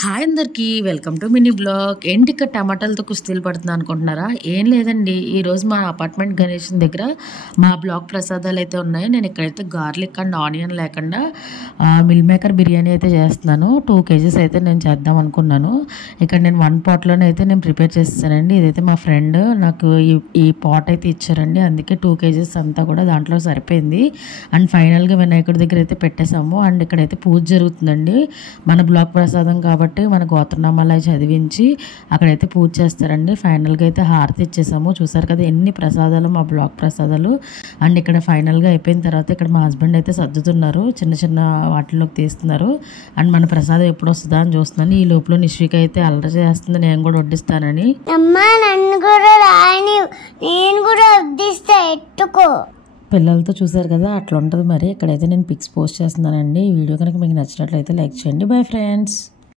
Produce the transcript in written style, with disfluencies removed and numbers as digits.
Hi అందరికీ welcome to mini blog. ఏంటి ఇక్కడ టమాటాలతో కుస్తీలు పడుతుంది అనుకుంటున్నారా? ఏం లేదండి, ఈరోజు మా అపార్ట్మెంట్ గణేషన్ దగ్గర మా బ్లాగ్ ప్రసాదాలు అయితే ఉన్నాయి. నేను ఇక్కడైతే గార్లిక్ అండ్ ఆనియన్ లేకుండా మిల్ మేకర్ బిర్యానీ అయితే చేస్తున్నాను. 2 kgs అయితే నేను చేద్దాం అనుకున్నాను. ఇక్కడ నేను 1 potలోనే అయితే నేను ప్రిపేర్ చేస్తానండి. ఇదైతే మా ఫ్రెండ్ నాకు ఈ పాట్ అయితే ఇచ్చారండి, అందుకే 2 kgs అంతా కూడా దాంట్లో సరిపోయింది. అండ్ ఫైనల్గా వినాయకుడి దగ్గర అయితే పెట్టేశాము. అండ్ ఇక్కడైతే పూజ జరుగుతుందండి. మన బ్లాగ్ ప్రసాదం కాబట్టి మన గోత్రనామాలు చదివించి అక్కడైతే పూజ చేస్తారండి. ఫైనల్గా అయితే హారతి ఇచ్చేసాము. చూసారు కదా ఎన్ని ప్రసాదాలు, మా బ్లాగ్ ప్రసాదాలు. అండ్ ఇక్కడ ఫైనల్గా అయిపోయిన తర్వాత ఇక్కడ మా హస్బెండ్ అయితే సర్దుతున్నారు, చిన్న చిన్న వాటిలోకి తీస్తున్నారు. అండ్ మన ప్రసాదం ఎప్పుడు వస్తుందా అని చూస్తున్నాను. ఈ లోపల నిశ్విక అయితే అల్లరి చేస్తుంది, నేను కూడా వడ్డిస్తానని. పిల్లలతో చూసారు కదా అట్లా ఉంటుంది మరి. ఇక్కడైతే నేను పిక్స్ పోస్ట్ చేస్తున్నానండి. ఈ వీడియో కనుక మీకు నచ్చినట్లయితే లైక్ చేయండి. Bye friends.